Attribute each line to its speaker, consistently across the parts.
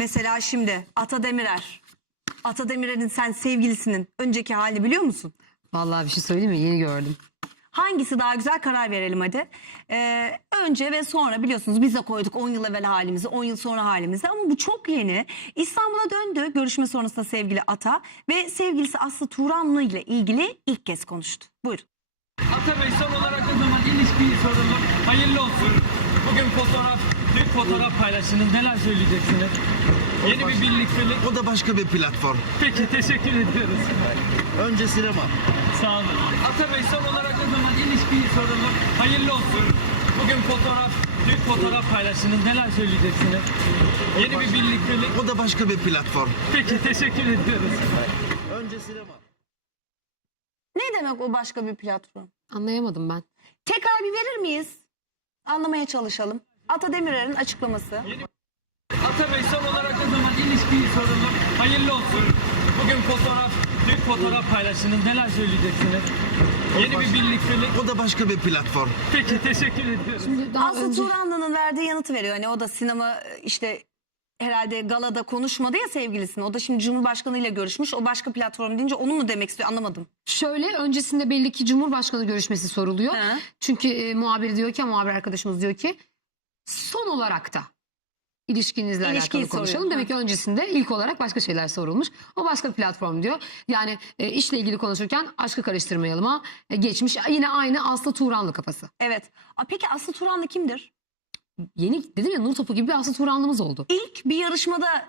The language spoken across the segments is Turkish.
Speaker 1: Mesela şimdi Ata Demirer. Ata Demirer'in sen sevgilisinin önceki halini biliyor musun?
Speaker 2: Vallahi bir şey söyleyeyim mi? Yeni gördüm.
Speaker 1: Hangisi daha güzel karar verelim hadi. Ee, önce ve sonra biliyorsunuz biz de koyduk 10 yıl evvel halimizi, 10 yıl sonra halimizi ama bu çok yeni. İstanbul'a döndü görüşme sonrasında sevgili Ata ve sevgilisi Aslı Turanlı ile ilgili ilk kez konuştu. Buyurun.
Speaker 3: Ata Bey son olarak o zaman ilişkiyi soralım. Hayırlı olsun. Bugün fotoğraf, bir fotoğraf paylaştınız. Neler söyleyeceksiniz? Yeni bir birliktelik.
Speaker 4: O da başka bir platform.
Speaker 3: Peki teşekkür ediyoruz.
Speaker 4: Önce sinema.
Speaker 3: Sağ olun. Ata Bey son olarak o zaman ilişkiyi soralım. Hayırlı olsun. Bugün fotoğraf, bir fotoğraf paylaştınız. Neler söyleyeceksiniz? Yeni bir birliktelik.
Speaker 4: O da başka bir platform.
Speaker 3: Peki teşekkür ediyoruz.
Speaker 4: Önce sinema.
Speaker 1: Ne demek o başka bir platform?
Speaker 2: Anlayamadım ben.
Speaker 1: Tekrar bir verir miyiz? Anlamaya çalışalım. Ata Demirer'in açıklaması.
Speaker 3: Ata Bey son olarak o zaman ilişkiyi soralım. Hayırlı olsun. Bugün fotoğraf, bir fotoğraf paylaştınız. Neler söyleyeceksiniz? Yeni bir birliktelik.
Speaker 4: O da başka bir platform.
Speaker 3: Peki teşekkür ediyoruz.
Speaker 2: Şimdi daha
Speaker 1: Aslı
Speaker 2: önce...
Speaker 1: Turanlı'nın verdiği yanıtı veriyor. Hani o da sinema işte herhalde galada konuşmadı ya sevgilisine. O da şimdi Cumhurbaşkanı ile görüşmüş. O başka platform deyince onu mu demek istiyor anlamadım.
Speaker 2: Şöyle öncesinde belli ki Cumhurbaşkanı görüşmesi soruluyor.
Speaker 1: He.
Speaker 2: Çünkü e, muhabir diyor ki muhabir arkadaşımız diyor ki son olarak da ilişkinizle
Speaker 1: İlişkiyi
Speaker 2: alakalı konuşalım.
Speaker 1: soruyor.
Speaker 2: Demek ki öncesinde ilk olarak başka şeyler sorulmuş. O başka bir platform diyor. Yani e, işle ilgili konuşurken aşkı karıştırmayalım'a e, geçmiş. Yine aynı Aslı Turanlı kafası.
Speaker 1: Evet. Aa, peki Aslı Turanlı kimdir?
Speaker 2: Yeni dedim ya Nur Topu gibi bir Aslı Turanlımız oldu.
Speaker 1: İlk bir yarışmada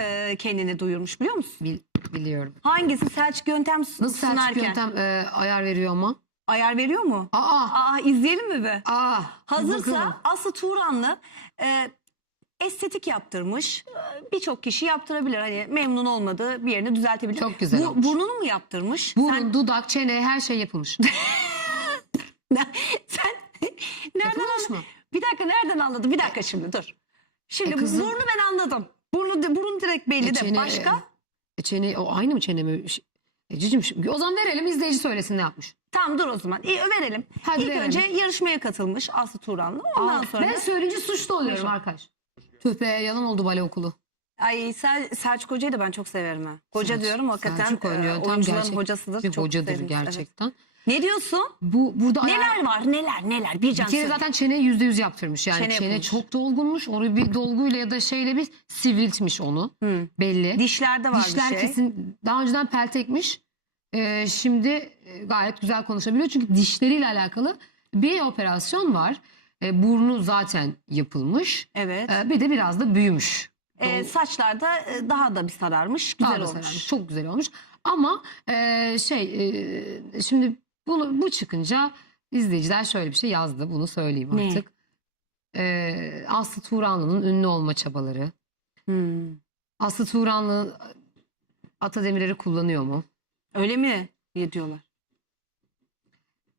Speaker 1: e, kendini duyurmuş biliyor musun?
Speaker 2: Bil- biliyorum.
Speaker 1: Hangisi? Selçuk Yöntem
Speaker 2: Nasıl Selçuk
Speaker 1: sunarken.
Speaker 2: Yöntem e, ayar veriyor ama?
Speaker 1: Ayar veriyor mu?
Speaker 2: Aa!
Speaker 1: Aa izleyelim mi be?
Speaker 2: Aa!
Speaker 1: Hazırsa. Aslı Turanlı e, estetik yaptırmış. E, Birçok kişi yaptırabilir. Hani memnun olmadığı bir yerini düzeltebilir.
Speaker 2: Çok güzel olmuş.
Speaker 1: Burnunu mu yaptırmış?
Speaker 2: Burun,
Speaker 1: Sen,
Speaker 2: dudak, çene her şey yapılmış.
Speaker 1: sen nereden
Speaker 2: Yapılmış
Speaker 1: anladın?
Speaker 2: mı?
Speaker 1: Bir dakika nereden anladın? Bir dakika şimdi dur. Şimdi
Speaker 2: E, kızım-
Speaker 1: burnu ben anladım. Burnu, burun direkt belli
Speaker 2: E,
Speaker 1: de.
Speaker 2: çene-
Speaker 1: Başka?
Speaker 2: E, çene, o aynı mı çene mi? Ş- E, cicim, şimdi- o zaman verelim izleyici söylesin ne yapmış.
Speaker 1: Tamam dur o zaman. İyi verelim.
Speaker 2: Hadi
Speaker 1: İlk
Speaker 2: verelim.
Speaker 1: önce yarışmaya katılmış Aslı Turanlı. Ondan
Speaker 2: Aa,
Speaker 1: sonra...
Speaker 2: Ben söyleyince suçlu oluyorum arkadaş. Tüh be yalan oldu bale okulu.
Speaker 1: Ay Sel Selçuk Hoca'yı da ben çok severim ha. Hoca
Speaker 2: Selçuk-
Speaker 1: diyorum hakikaten
Speaker 2: Selçuk
Speaker 1: e,
Speaker 2: yöntem
Speaker 1: oyuncuların
Speaker 2: gerçek-
Speaker 1: hocasıdır.
Speaker 2: Bir
Speaker 1: çok
Speaker 2: hocadır
Speaker 1: severiz, evet. Ne diyorsun?
Speaker 2: Bu burada
Speaker 1: Neler var neler neler bir
Speaker 2: bir
Speaker 1: can
Speaker 2: kere
Speaker 1: söyle.
Speaker 2: zaten çene yüzde yüz yaptırmış. Yani
Speaker 1: Çene
Speaker 2: çene,
Speaker 1: yapılmış.
Speaker 2: çok dolgunmuş. Orayı bir dolguyla ya da şeyle bir sivriltmiş onu.
Speaker 1: Hı.
Speaker 2: Belli.
Speaker 1: Dişlerde var
Speaker 2: Dişler
Speaker 1: bir şey.
Speaker 2: kesin daha önceden peltekmiş. Ee, şimdi e, gayet güzel konuşabiliyor. Çünkü dişleriyle alakalı bir operasyon var. Ee, burnu zaten yapılmış.
Speaker 1: Evet.
Speaker 2: Ee, bir de biraz da büyümüş.
Speaker 1: E, saçlarda e, daha da bir sararmış. Güzel
Speaker 2: da
Speaker 1: olmuş.
Speaker 2: sararmış, Çok güzel olmuş. Ama e, şey e, şimdi bunu bu çıkınca izleyiciler şöyle bir şey yazdı. Bunu söyleyeyim
Speaker 1: Ne?
Speaker 2: artık. Ee, Aslı Turanlı'nın ünlü olma çabaları.
Speaker 1: Hmm.
Speaker 2: Aslı Turanlı Atademirleri kullanıyor mu?
Speaker 1: Öyle mi diye diyorlar.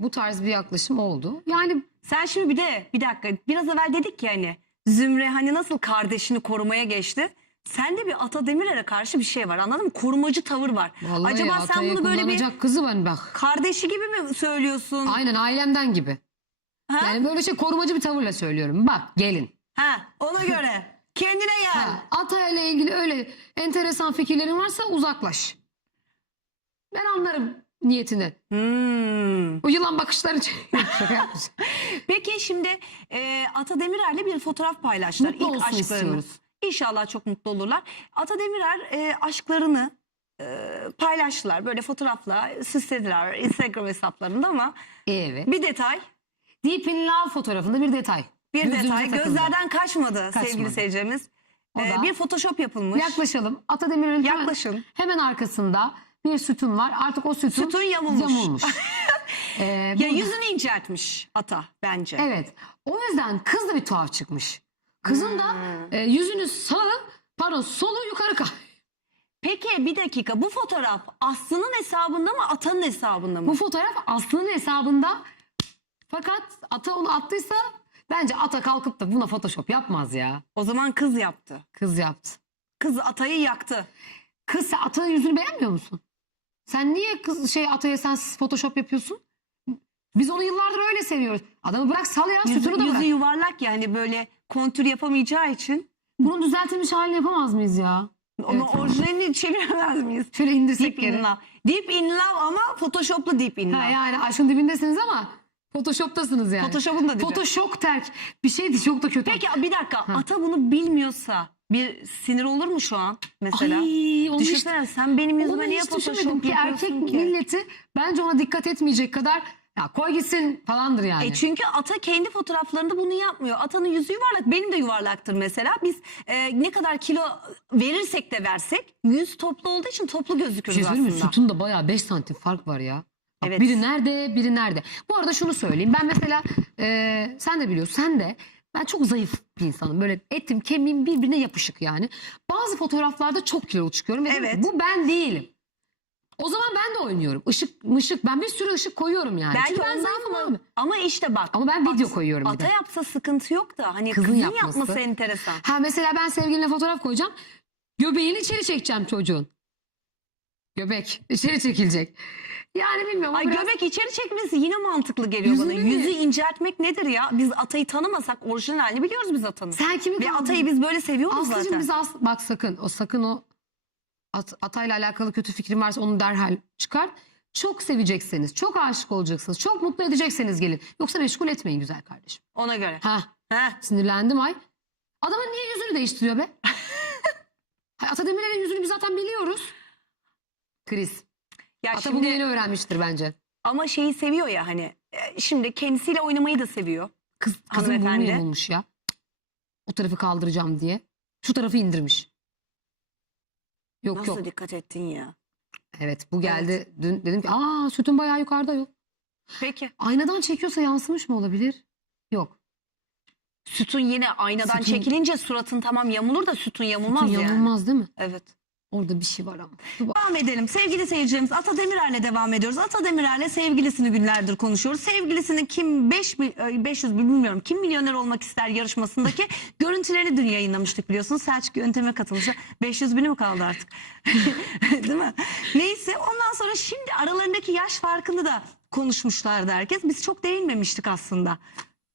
Speaker 2: Bu tarz bir yaklaşım oldu. Yani
Speaker 1: Sen şimdi bir de bir dakika biraz evvel dedik ya hani Zümre hani nasıl kardeşini korumaya geçti. Sende bir Ata Demirer'e karşı bir şey var anladın mı? Korumacı tavır var.
Speaker 2: vallahi
Speaker 1: Acaba sen
Speaker 2: Atay'ı
Speaker 1: bunu böyle bir
Speaker 2: kullanacak kızı ben bak.
Speaker 1: kardeşi gibi mi söylüyorsun?
Speaker 2: Aynen ailemden gibi.
Speaker 1: Ha?
Speaker 2: Yani böyle şey korumacı bir tavırla söylüyorum. Bak gelin.
Speaker 1: Ha, ona göre. Kendine gel.
Speaker 2: Ha, Ata ile ilgili öyle enteresan fikirlerin varsa uzaklaş. Ben anlarım niyetini.
Speaker 1: Hmm.
Speaker 2: O yılan bakışları Şaka yapmış.
Speaker 1: Peki şimdi e, Ata Demirer'le bir fotoğraf paylaştılar.
Speaker 2: Mutlu
Speaker 1: İlk
Speaker 2: olsun
Speaker 1: aşklarını.
Speaker 2: istiyoruz.
Speaker 1: İnşallah çok mutlu olurlar. Ata Demirer e, aşklarını e, paylaştılar. Böyle fotoğrafla süslediler Instagram hesaplarında ama
Speaker 2: Evet.
Speaker 1: bir detay,
Speaker 2: Deep in Love fotoğrafında bir detay.
Speaker 1: bir
Speaker 2: Gözümüze
Speaker 1: detay
Speaker 2: takıldı.
Speaker 1: gözlerden kaçmadı, sevgili
Speaker 2: Kaçmadı.
Speaker 1: seyircilerimiz.
Speaker 2: O
Speaker 1: E,
Speaker 2: da-
Speaker 1: bir photoshop yapılmış.
Speaker 2: Yaklaşalım. Atademir'in hemen,
Speaker 1: Yaklaşın.
Speaker 2: hemen arkasında bir sütun var. Artık o sütun,
Speaker 1: Sütun yamulmuş.
Speaker 2: Ee,
Speaker 1: Ya yüzünü inceltmiş Ata bence.
Speaker 2: Evet. O yüzden kız da bir tuhaf çıkmış. Kızın da
Speaker 1: Hmm.
Speaker 2: e, yüzünü sağı, pardon solu yukarı kay.
Speaker 1: Peki bir dakika bu fotoğraf Aslı'nın hesabında mı Ata'nın hesabında mı?
Speaker 2: Bu fotoğraf Aslı'nın hesabında. Fakat Ata onu attıysa bence Ata kalkıp da buna Photoshop yapmaz ya.
Speaker 1: O zaman kız yaptı.
Speaker 2: Kız yaptı.
Speaker 1: Kız Ata'yı yaktı.
Speaker 2: Kız sen Ata'nın yüzünü beğenmiyor musun? Sen niye kız şey Ata'ya sen Photoshop yapıyorsun? Biz onu yıllardır öyle seviyoruz. Adamı bırak sal ya
Speaker 1: Yüzü,
Speaker 2: sütunu da
Speaker 1: yüzü
Speaker 2: bırak.
Speaker 1: yuvarlak yani böyle kontür yapamayacağı için.
Speaker 2: Bunun düzeltilmiş halini yapamaz mıyız ya?
Speaker 1: Onu
Speaker 2: Evet.
Speaker 1: orijinalini çeviremez miyiz?
Speaker 2: Şöyle indirsek
Speaker 1: Deep in
Speaker 2: geri.
Speaker 1: love. Deep in love ama photoshoplu deep in love.
Speaker 2: Ha, yani aşkın dibindesiniz ama Photoshop'tasınız yani.
Speaker 1: Photoshop'un da dibi.
Speaker 2: Photoshop terk. Bir şeydi çok da kötü.
Speaker 1: Peki bir dakika ata bunu bilmiyorsa bir sinir olur mu şu an mesela?
Speaker 2: Ay, onu hiç,
Speaker 1: Düşünsene sen benim
Speaker 2: onu
Speaker 1: yüzüme niye
Speaker 2: hiç düşünmedim
Speaker 1: photoshop
Speaker 2: ki erkek
Speaker 1: yapıyorsun ki?
Speaker 2: milleti bence ona dikkat etmeyecek kadar ya koy gitsin falandır yani.
Speaker 1: E çünkü ata kendi fotoğraflarında bunu yapmıyor. Atanın yüzü yuvarlak. Benim de yuvarlaktır mesela. Biz e, ne kadar kilo verirsek de versek yüz toplu olduğu için toplu gözükürüz
Speaker 2: şey söyleyeyim mi?
Speaker 1: aslında.
Speaker 2: Sütunda bayağı 5 santim fark var ya. Bak,
Speaker 1: Evet.
Speaker 2: Biri nerede, biri nerede. Bu arada şunu söyleyeyim. Ben mesela e, sen de biliyorsun, sen de ben çok zayıf bir insanım. Böyle etim, kemiğim birbirine yapışık yani. Bazı fotoğraflarda çok kilolu çıkıyorum. Ve
Speaker 1: Evet.
Speaker 2: bu ben değilim. O zaman ben de oynuyorum. Işık mışık. Ben bir sürü ışık koyuyorum yani.
Speaker 1: Belki
Speaker 2: Çünkü ben
Speaker 1: ondan
Speaker 2: zayıfım
Speaker 1: mı?
Speaker 2: abi.
Speaker 1: Ama işte bak.
Speaker 2: Ama ben video koyuyorum bir
Speaker 1: Ata
Speaker 2: de.
Speaker 1: yapsa sıkıntı yok da. Hani
Speaker 2: Kızın
Speaker 1: kızın,
Speaker 2: yapması.
Speaker 1: yapması. enteresan.
Speaker 2: Ha mesela ben sevgilimle fotoğraf koyacağım. Göbeğini içeri çekeceğim çocuğun. Göbek içeri çekilecek. Yani bilmiyorum.
Speaker 1: Ay
Speaker 2: biraz-
Speaker 1: göbek içeri çekmesi yine mantıklı geliyor
Speaker 2: Yüzünü
Speaker 1: bana.
Speaker 2: mi?
Speaker 1: Yüzü inceltmek nedir ya? Biz atayı tanımasak orijinalini biliyoruz biz atanın.
Speaker 2: Sen kimi
Speaker 1: Ve atayı biz böyle seviyoruz
Speaker 2: Aslıcığım
Speaker 1: zaten.
Speaker 2: biz as bak sakın o sakın o at, atayla alakalı kötü fikrin varsa onu derhal çıkar. Çok sevecekseniz, çok aşık olacaksınız, çok mutlu edecekseniz gelin. Yoksa meşgul etmeyin güzel kardeşim.
Speaker 1: Ona göre.
Speaker 2: Ha
Speaker 1: Heh.
Speaker 2: sinirlendim ay. Adamın niye yüzünü değiştiriyor be? Hay, Ata Demirer'in yüzünü biz zaten biliyoruz. Kriz.
Speaker 1: Ya
Speaker 2: Ata
Speaker 1: şimdi
Speaker 2: bunu yeni öğrenmiştir bence.
Speaker 1: ama şeyi seviyor ya hani. e, Şimdi kendisiyle oynamayı da seviyor.
Speaker 2: Kız, kızın burnu
Speaker 1: Hanımefendi.
Speaker 2: yamulmuş ya. O tarafı kaldıracağım diye. Şu tarafı indirmiş. Yok
Speaker 1: Nasıl
Speaker 2: yok.
Speaker 1: dikkat ettin ya?
Speaker 2: Evet bu geldi. Dün dedim ki aa sütun bayağı yukarıda yok.
Speaker 1: Peki.
Speaker 2: Aynadan çekiyorsa yansımış mı olabilir? Yok.
Speaker 1: Sütun yine aynadan
Speaker 2: Sütun-
Speaker 1: çekilince suratın tamam yamulur da sütun yamulmaz
Speaker 2: Sütun
Speaker 1: yani.
Speaker 2: yamulmaz değil mi?
Speaker 1: Evet.
Speaker 2: Orada bir şey var ama.
Speaker 1: Devam edelim. Sevgili seyircilerimiz Ata Demirer'le devam ediyoruz. Ata Demirer'le sevgilisini günlerdir konuşuyoruz. Sevgilisinin kim 5 500 bin bilmiyorum kim milyoner olmak ister yarışmasındaki görüntülerini dün yayınlamıştık biliyorsunuz. Selçuk yönteme katılmıştı. 500 bini mi kaldı artık? Değil mi? Neyse ondan sonra şimdi aralarındaki yaş farkını da konuşmuşlardı herkes. Biz çok değinmemiştik aslında.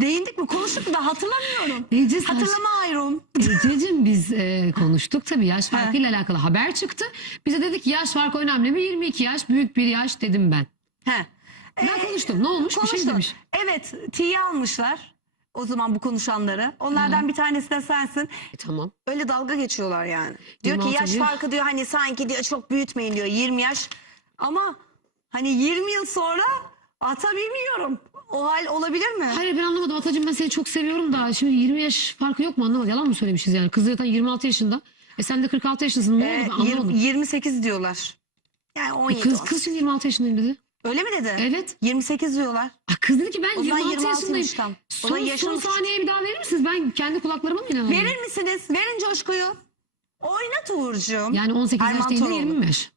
Speaker 1: Değindik mi? Konuştuk da hatırlamıyorum.
Speaker 2: Ece saç-
Speaker 1: Hatırlama ayrım.
Speaker 2: Ececiğim biz e, konuştuk tabii yaş farkıyla alakalı haber çıktı. Bize dedik ki yaş farkı önemli mi? 22 yaş büyük bir yaş dedim ben.
Speaker 1: He.
Speaker 2: Ben
Speaker 1: Ee,
Speaker 2: konuştum. Ne olmuş? Bir şey demiş.
Speaker 1: Evet, T'yi almışlar. O zaman bu konuşanları. Onlardan bir tanesi de sensin.
Speaker 2: E, tamam.
Speaker 1: Öyle dalga geçiyorlar yani. Diyor ki
Speaker 2: 26
Speaker 1: yaş
Speaker 2: diyor.
Speaker 1: farkı diyor hani sanki diyor çok büyütmeyin diyor 20 yaş. Ama hani 20 yıl sonra ata bilmiyorum. O hal olabilir mi?
Speaker 2: Hayır ben anlamadım. Atacığım ben seni çok seviyorum da şimdi 20 yaş farkı yok mu anlamadım. Yalan mı söylemişiz yani? Kız zaten 26 yaşında. E sen de 46 yaşındasın. Ne
Speaker 1: Ee,
Speaker 2: oldu ben
Speaker 1: yir-
Speaker 2: anlamadım.
Speaker 1: 28 diyorlar. Yani
Speaker 2: E,
Speaker 1: 17.
Speaker 2: kız, kız şimdi 26 yaşındayım dedi.
Speaker 1: Öyle mi dedi?
Speaker 2: Evet.
Speaker 1: 28 diyorlar.
Speaker 2: Aa, kız dedi ki ben
Speaker 1: O zaman
Speaker 2: 26
Speaker 1: 26
Speaker 2: yaşındayım.
Speaker 1: tam. O
Speaker 2: Son,
Speaker 1: zaman
Speaker 2: son
Speaker 1: yaşın-
Speaker 2: saniye bir daha verir misiniz? Ben kendi kulaklarıma mı inanamıyorum?
Speaker 1: Verir misiniz? Verin coşkuyu. Oynat Uğur'cuğum.
Speaker 2: Yani 18 yaş değil de
Speaker 1: Toroğlu.
Speaker 2: 25.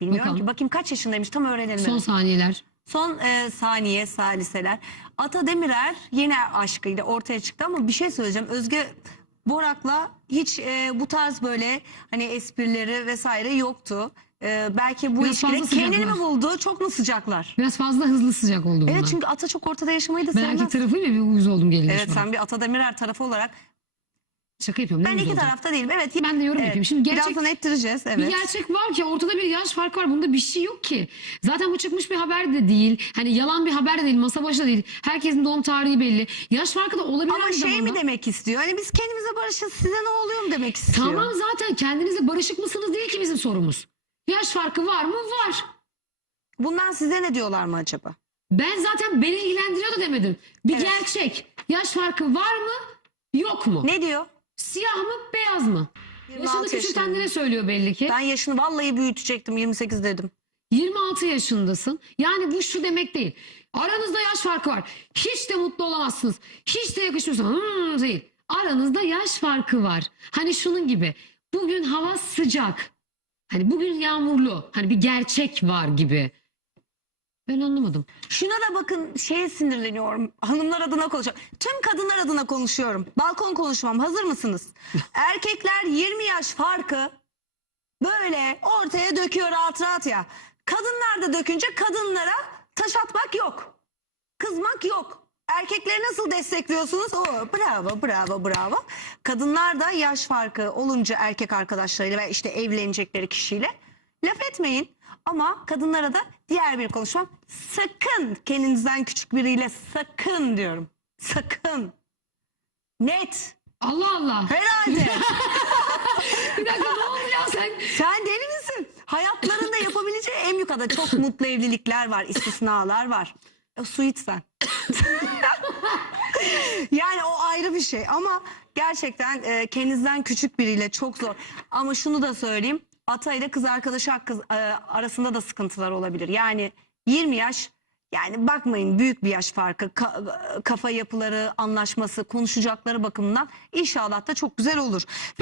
Speaker 1: Bilmiyorum
Speaker 2: Bakalım.
Speaker 1: ki. Bakayım kaç yaşındaymış tam öğrenelim.
Speaker 2: Son saniyeler.
Speaker 1: Son e, saniye saliseler. Ata Demirer yine aşkıyla ortaya çıktı ama bir şey söyleyeceğim. Özge Borak'la hiç e, bu tarz böyle hani esprileri vesaire yoktu. E, belki bu
Speaker 2: Biraz
Speaker 1: ilişkide
Speaker 2: fazla
Speaker 1: kendini
Speaker 2: sıcaklar.
Speaker 1: mi buldu? Çok mu sıcaklar?
Speaker 2: Biraz fazla hızlı sıcak oldu bunlar.
Speaker 1: Evet çünkü Ata çok ortada yaşamayı da
Speaker 2: ben erkek
Speaker 1: sevmez.
Speaker 2: tarafıyla bir uyuz oldum gelince
Speaker 1: Evet sen bir Ata Demirer tarafı olarak.
Speaker 2: Şaka yapıyorum.
Speaker 1: Ben iki
Speaker 2: olacağım?
Speaker 1: tarafta değilim. Evet.
Speaker 2: Ben de yorum
Speaker 1: evet.
Speaker 2: yapayım. Şimdi gerçek
Speaker 1: Birazdan ettireceğiz.
Speaker 2: bir
Speaker 1: Evet.
Speaker 2: gerçek var ki ortada bir yaş fark var. Bunda bir şey yok ki. Zaten bu çıkmış bir haber de değil. Hani yalan bir haber de değil. Masa başı da değil. Herkesin doğum tarihi belli. Yaş farkı da olabilir
Speaker 1: Ama şey
Speaker 2: zamanda.
Speaker 1: mi demek istiyor? Hani biz kendimize barışız size ne oluyor mu demek istiyor?
Speaker 2: Tamam zaten kendinize barışık mısınız değil ki bizim sorumuz. Yaş farkı var mı? Var.
Speaker 1: Bundan size ne diyorlar mı acaba?
Speaker 2: Ben zaten beni ilgilendiriyor da demedim. Bir
Speaker 1: Evet.
Speaker 2: gerçek. Yaş farkı var mı? Yok mu?
Speaker 1: Ne diyor?
Speaker 2: Siyah mı? Beyaz mı?
Speaker 1: 26
Speaker 2: Yaşını küçültenlere söylüyor belli ki.
Speaker 1: Ben yaşını vallahi büyütecektim 28 dedim.
Speaker 2: 26 yaşındasın. Yani bu şu demek değil. Aranızda yaş farkı var. Hiç de mutlu olamazsınız. Hiç de yakışmıyorsunuz. Hmm, değil. Aranızda yaş farkı var. Hani şunun gibi. Bugün hava sıcak. Hani bugün yağmurlu. Hani bir gerçek var gibi. Ben anlamadım.
Speaker 1: Şuna da bakın şeye sinirleniyorum. Hanımlar adına konuşuyorum. Tüm kadınlar adına konuşuyorum. Balkon konuşmam. Hazır mısınız? Erkekler 20 yaş farkı böyle ortaya döküyor rahat rahat ya. Kadınlar da dökünce kadınlara taş atmak yok. Kızmak yok. Erkekleri nasıl destekliyorsunuz? Oo, bravo, bravo, bravo. Kadınlar da yaş farkı olunca erkek arkadaşlarıyla ve işte evlenecekleri kişiyle laf etmeyin. Ama kadınlara da diğer bir konuşmam. Sakın kendinizden küçük biriyle sakın diyorum. Sakın. Net.
Speaker 2: Allah Allah.
Speaker 1: Herhalde.
Speaker 2: Bir dakika ne oldu ya sen?
Speaker 1: Sen deli misin? Hayatlarında yapabileceği en büyük ada çok mutlu evlilikler var, istisnalar var. O su içsen. yani o ayrı bir şey ama gerçekten e, kendinizden küçük biriyle çok zor. Ama şunu da söyleyeyim. Ata ile kız arkadaşı hakkı, e, arasında da sıkıntılar olabilir. Yani 20 yaş yani bakmayın büyük bir yaş farkı, ka- kafa yapıları, anlaşması, konuşacakları bakımından inşallah da çok güzel olur. Peki